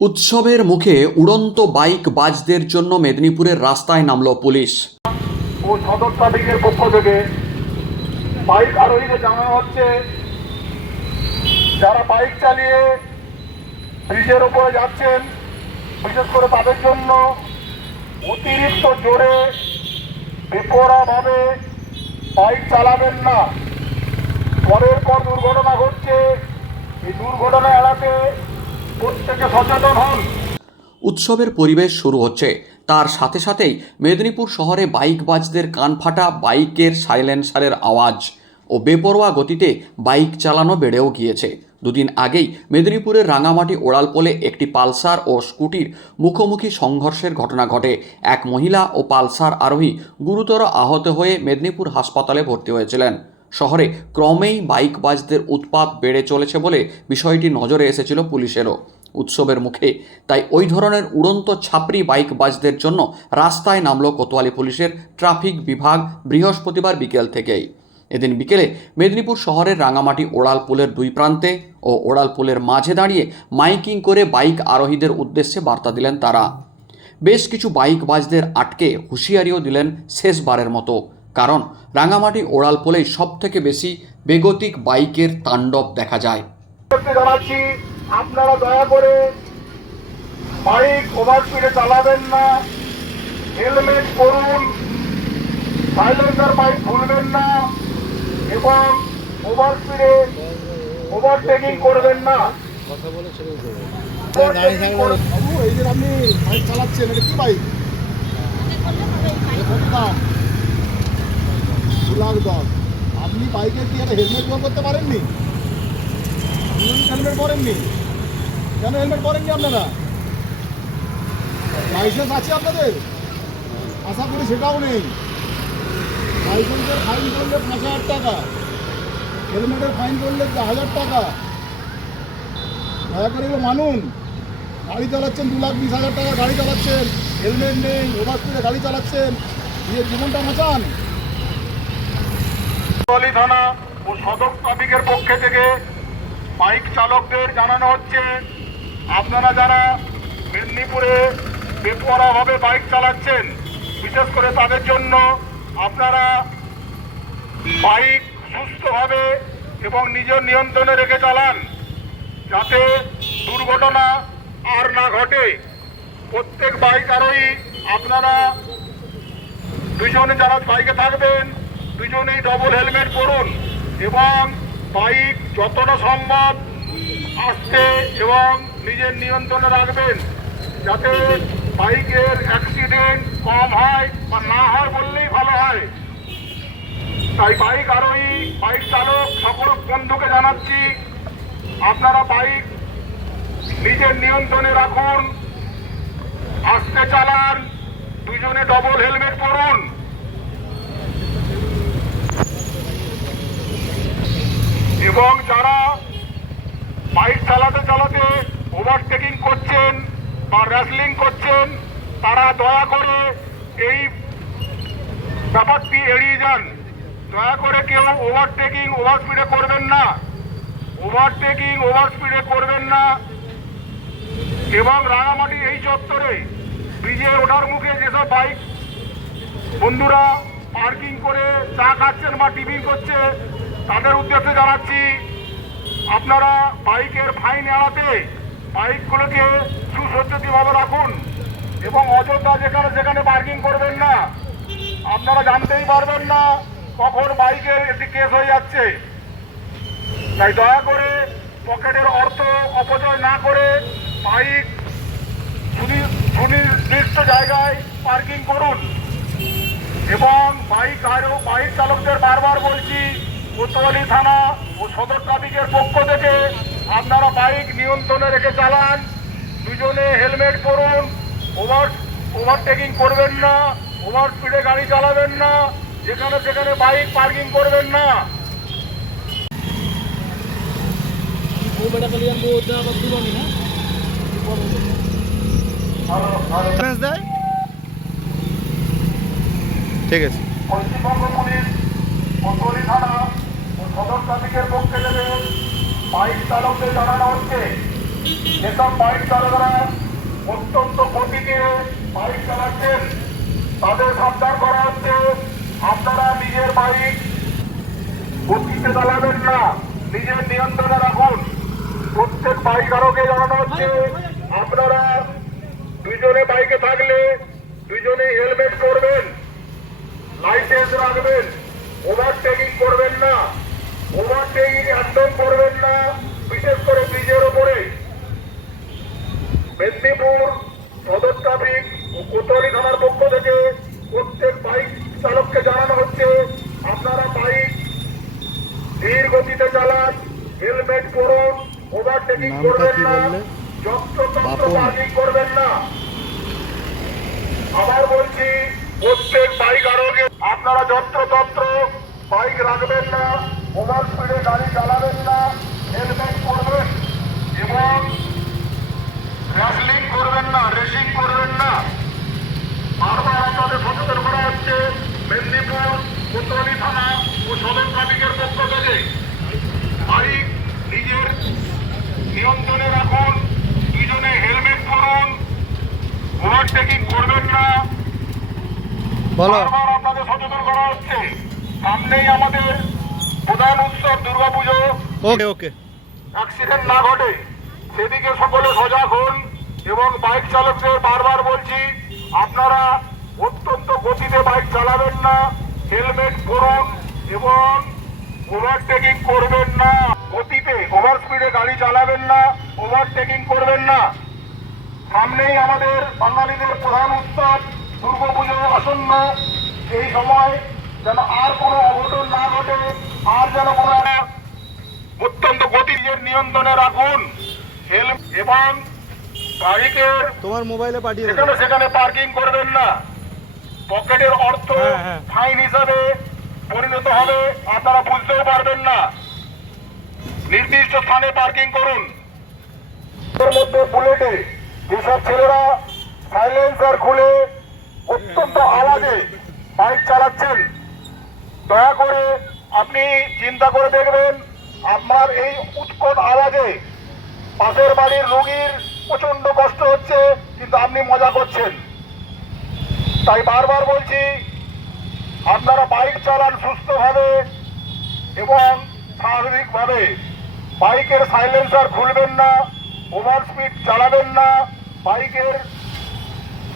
উৎসবের মুখে উড়ন্ত বাইক বাজদের জন্য মেদিনীপুরের রাস্তায় নামল পুলিশ। ও সদর ট্রাফিকের পক্ষ থেকে বাইক আরোহীদের জানানো হচ্ছে, যারা বাইক চালিয়ে ব্রিজের উপরে যাচ্ছেন, বিশেষ করে তাদের জন্য অতিরিক্ত জোরে বেপরাভাবে বাইক চালাবেন না। পরের পর দুর্ঘটনা ঘটছে। এই দুর্ঘটনা এড়াতে উৎসবের পরিবেশ শুরু হচ্ছে। তার সাথে সাথেই মেদিনীপুর শহরে বাইকবাজদের কানফাটা বাইকের সাইলেন্সারের আওয়াজ ও বেপরোয়া গতিতে বাইক চালানো বেড়েও গিয়েছে। দুদিন আগেই মেদিনীপুরের রাঙামাটি ওড়ালপোলে একটি পালসার ও স্কুটির মুখোমুখি সংঘর্ষের ঘটনা ঘটে। এক মহিলা ও পালসার আরোহী গুরুতর আহত হয়ে মেদিনীপুর হাসপাতালে ভর্তি হয়েছিলেন। শহরে ক্রমেই বাইকবাজদের উৎপাত বেড়ে চলেছে বলে বিষয়টি নজরে এসেছিল পুলিশেরও। উৎসবের মুখে তাই ওই ধরনের উড়ন্ত ছাপরি বাইকবাজদের জন্য রাস্তায় নামল কোতোয়ালি পুলিশের ট্রাফিক বিভাগ বৃহস্পতিবার বিকেল থেকেই। এদিন বিকেলে মেদিনীপুর শহরের রাঙামাটি ওড়াল পুলের দুই প্রান্তে ও ওড়াল পুলের মাঝে দাঁড়িয়ে মাইকিং করে বাইক আরোহীদের উদ্দেশ্যে বার্তা দিলেন তারা। বেশ কিছু বাইকবাজদের আটকে হুঁশিয়ারিও দিলেন শেষবারের মতো। কারণ রাঙামাটি ওড়াল পোলেই সব থেকে বেশি বেগতিক বাইকের তাণ্ডব দেখা যায়। জানাচ্ছি আপনারা দয়া করে বাইক ওভার স্পিডে চালাবেন না হেলমেট পরুন সাইলেন্সার বাইক ভুলবেন না এবং ওভার স্পিডে ওভারটেকিং করবেন না। Overtaking করে- বাবু এই যে আপনি বাইক চালাচ্ছেন এটা কি বাইক? লাখ দশ আপনি বাইকে কি একটা হেলমেট ব্যবহার করতে পারেননি? হেলমেট পরেননি? কেন হেলমেট পরেননি আপনারা? লাইসেন্স আছে আপনাদের? আশা করি সেটাও নেই। লাইসেন্সের ফাইন করলে পাঁচ হাজার টাকা। হেলমেটের ফাইন করলে হাজার টাকা। দয়া করে এগুলো মানুন। গাড়ি চালাচ্ছেন দু লাখ বিশ হাজার টাকা গাড়ি চালাচ্ছেন। হেলমেট নেই ওভার স্পিডে গাড়ি চালাচ্ছেন। দিয়ে জীবনটা বাঁচান। কোতোয়ালি থানা ও সদর ট্রাফিকের পক্ষে থেকে বাইক চালকদের জানানো হচ্ছে, আপনারা যারা মেদিনীপুরে বেপরোয়াভাবে বাইক চালাচ্ছেন, বিশেষ করে তাদের জন্য আপনারা বাইক সুস্থভাবে এবং নিজের নিয়ন্ত্রণে রেখে চালান, যাতে দুর্ঘটনা আর না ঘটে। প্রত্যেক বাইক আরোহী, আপনারা দুজনে যারা বাইকে থাকবেন দুজনেই ডবল হেলমেট পরুন এবং বাইক যতটা সম্ভব আসতে এবং নিজের নিয়ন্ত্রণে রাখবেন যাতে বাইকের অ্যাক্সিডেন্ট কম হয় বা না হয় বললেই ভালো হয়। তাই বাইক আরোহী বাইক চালক সকল বন্ধুকে জানাচ্ছি, আপনারা বাইক নিজের নিয়ন্ত্রণে রাখুন, আসতে চালান, দুজনে ডবল হেলমেট পরুন। এবং যারা বাইক চালাতে চালাতে ওভারটেকিং করছেন বা র্যাসলিং করছেন, তারা দয়া করে এই ব্যাপারটি এড়িয়ে যান। দয়া করে কেউ ওভারটেকিং ওভার স্পিডে করবেন না। ওভারটেকিং ওভার স্পিডে করবেন না। এবং রাঙামাটি এই চত্বরে ব্রিজের ওঠার মুখে যেসব বাইক বন্ধুরা পার্কিং করে চা খাচ্ছেন বা টিফিন করছে তাদের উদ্দেশ্যে জানাচ্ছি, আপনারা বাইকের ফাইন এড়াতে বাইকগুলোকে সুসজ্জিতভাবে রাখুন এবং অযোধ্যা যেখানে সেখানে পার্কিং করবেন না। আপনারা জানতেই পারবেন না কখন বাইকের একটি কেস হয়ে যাচ্ছে। তাই দয়া করে পকেটের অর্থ অপচয় না করে বাইক সুনি- সুনির্দিষ্ট জায়গায় পার্কিং করুন। এবং বাইক আরও বাইক চালকদের বারবার বলছি কোতোয়ালি থানা ও সদর ট্রাফিকের পক্ষ থেকে আপনারা বাইক নিয়ন্ত্রণে রেখে চালান। দুজনে হেলমেট পরুন ওভার ওভারটেকিং করবেন না ওভার স্পিডে গাড়ি চালাবেন না যেখানে সেখানে বাইক পার্কিং করবেন না। ঠিক আছে। পশ্চিমবঙ্গ পুলিশ কোতোয়ালি থানা সদর ট্রাফিকের পক্ষে থেকে বাইক চালকদের জানানো হচ্ছে। যেসব বাইক চালকরা বাইক চালাচ্ছেন তাদের সাবধান করা হচ্ছে। আপনারা নিজের বাইক গতিতে চালাবেন না, নিজের নিয়ন্ত্রণে রাখুন। প্রত্যেক বাইক আরোকে জানানো হচ্ছে। আপনারা দুইজনে বাইকে থাকলে দুইজনে হেলমেট পরবেন, লাইসেন্স রাখবেন, ওভারটেকিং করবেন ওভারটেকিং একদম করবেন না বিশেষ করে ব্রিজের ওপরে মেদিনীপুর সদর ট্রাফিক কোতোয়ালি থানার পক্ষ থেকে প্রত্যেক বাইক চালককে জানানো হচ্ছে আপনারা বাইক ধীর গতিতে চালান হেলমেট পরুন ওভারটেকিং করবেন না বাপন। পার্কিং করবেন না। আবার বলছি প্রত্যেক বাইক আরোগ্য আপনারা যত্রতন্ত্র বাইক রাখবেন না। ওভার স্পিডে গাড়ি চালাবেন না হেলমেট পরবেন এবং র্যাসলিং করবেন না রেসিং করবেন না। বারবার আপনাদের সচেতন করা হচ্ছে মেদিনীপুর কোতোয়ালি থানা ও সদর ট্রাফিকের পক্ষ থেকে। বাইক নিজের নিয়ন্ত্রণে রাখুন দুজনে হেলমেট পরুন ওভারটেকিং করবেন না। বারবার আপনাদের সচেতন করা হচ্ছে সামনেই আমাদের প্রধান উৎসব দুর্গাপুজো ওকে ওকে অ্যাক্সিডেন্ট না ঘটে সেদিকে সকলে সজাগ হন এবং বাইক চালকদের বারবার বলছি আপনারা অত্যন্ত গতিতে বাইক চালাবেন না হেলমেট পরুন এবং ওভারটেকিং করবেন না। গতিতে ওভার স্পিডে গাড়ি চালাবেন না ওভারটেকিং করবেন না। সামনেই আমাদের বাঙালিদের প্রধান উৎসব দুর্গাপুজো আসন্ন। এই সময় যেন আর কোনো অঘটন না ঘটে আর যেন অত্যন্ত গতির নিয়ন্ত্রণে রাখুন। এবং বাইকের তোমার মোবাইলে পাঠিয়ে সেখানে সেখানে পার্কিং করবেন না। পকেটের অর্থ হ্যাঁ, হ্যাঁ। ফাইন হিসাবে পরিণত হবে আপনারা বুঝতেও পারবেন না। নির্দিষ্ট স্থানে পার্কিং করুন। এর মধ্যে বুলেটে যেসব ছেলেরা সাইলেন্সার খুলে অত্যন্ত আওয়াজে বাইক চালাচ্ছেন দয়া করে আপনি চিন্তা করে দেখবেন, আপনার এই উৎকট আওয়াজে পাশের বাড়ির রোগীর প্রচণ্ড কষ্ট হচ্ছে, কিন্তু আপনি মজা করছেন। তাই বারবার বলছি, আপনারা বাইক চালান সুস্থভাবে এবং স্বাভাবিকভাবে। বাইকের সাইলেন্সার খুলবেন না, ওভার স্পিড চালাবেন না, বাইকের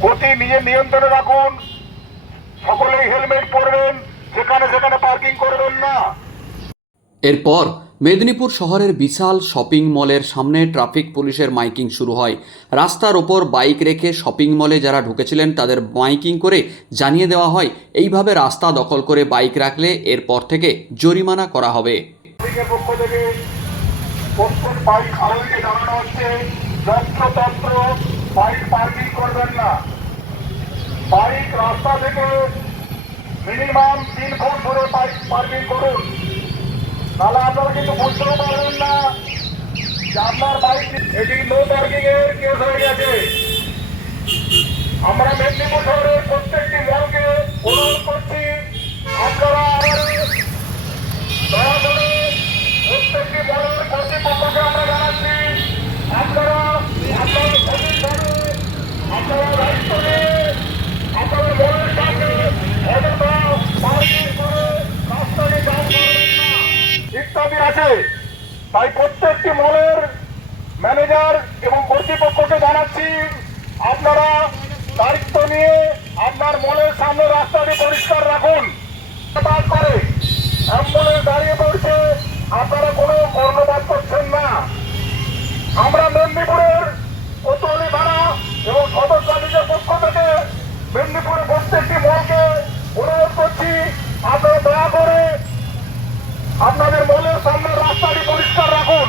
গতি নিজের নিয়ন্ত্রণে রাখুন, সকলেই হেলমেট পরবেন। যেখানে পার্কিং করবেন না। এরপর মেদিনীপুর শহরের বিশাল শপিং মলের সামনে ট্রাফিক পুলিশের মাইকিং শুরু হয়। রাস্তার ওপর বাইক রেখে শপিং মলে যারা ঢুকেছিলেন তাদের মাইকিং করে জানিয়ে দেওয়া হয় এইভাবে রাস্তা দখল করে বাইক রাখলে এরপর থেকে জরিমানা করা হবে। পক্ষ থেকে বাইক জানানো হচ্ছে বাইক পার্কিং করবেন না। বাইক রাস্তা থেকে মিনিমাম তিন ফুট করে বাইক পার্কিং করুন। তাহলে আপনারা কিন্তু বুঝতেও পারবেন না। যে আপনার বাইক এটি নো পার্কিং এর কেস হয়ে গেছে। আমরা মেদিনীপুর শহরের প্রত্যেকটি মলকে অনুরোধ করছি আপনারা আমাদের দয়া করে প্রত্যেকটি দলের কর্তৃপক্ষকে আমরা জানাচ্ছি আপনারা আপনারা সঠিকভাবে আপনারা দায়িত্ব নিয়ে আপনাদের মনের সামনে অযথা পার্কিং করে রাস্তাকে জাম করবেন না আছে তাই প্রত্যেকটি মলের ম্যানেজার এবং কর্তৃপক্ষকে জানাচ্ছি, আপনারা দায়িত্ব নিয়ে আপনার মলের সামনে রাস্তাটি পরিষ্কার রাখুন। তারপরে অ্যাম্বুলেন্স দাঁড়িয়ে পড়ছে। আপনারা কোনো কর্ণপাত করছেন না আমরা মেদিনীপুরের কোতোয়ালি থানা এবং সদর ট্রাফিকের পক্ষ থেকে মেদিনীপুরের প্রত্যেকটি মলকে অনুরোধ করছি আপনারা দয়া করে আপনাদের মলের সামনে রাস্তাটি পরিষ্কার রাখুন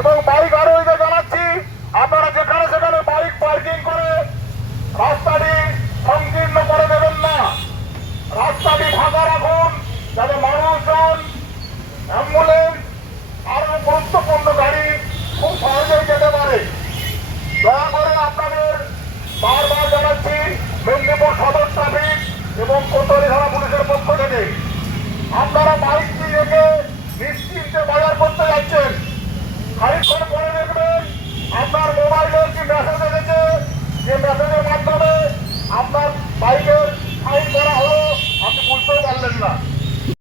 এবং বাইক আরোহীকে জানাচ্ছি আপনারা যেখানে সেখানে বাইক পার্কিং করে রাস্তাটি সংকীর্ণ করে দেবেন না রাস্তাটি ফাঁকা রাখুন যাতে মানুষজন অ্যাম্বুলেন্স আরও গুরুত্বপূর্ণ গাড়ি খুব সহজেই যেতে পারে দয়া করে আপনাদের বারবার জানাচ্ছি মেদিনীপুর সদর ট্রাফিক এবং কোতোয়ালি থানা পুলিশের পক্ষ থেকে আপনারা বাইকটি রেখে নিশ্চিন্তে বাজার করতে যাচ্ছেন। খানিক্ষণ পরে দেখবেন আপনার মোবাইলে কি মেসেজ এসেছে। যে মেসেজের মাধ্যমে বাইকের ফাইন করা হলো। আপনি বুঝতেও পারলেন না।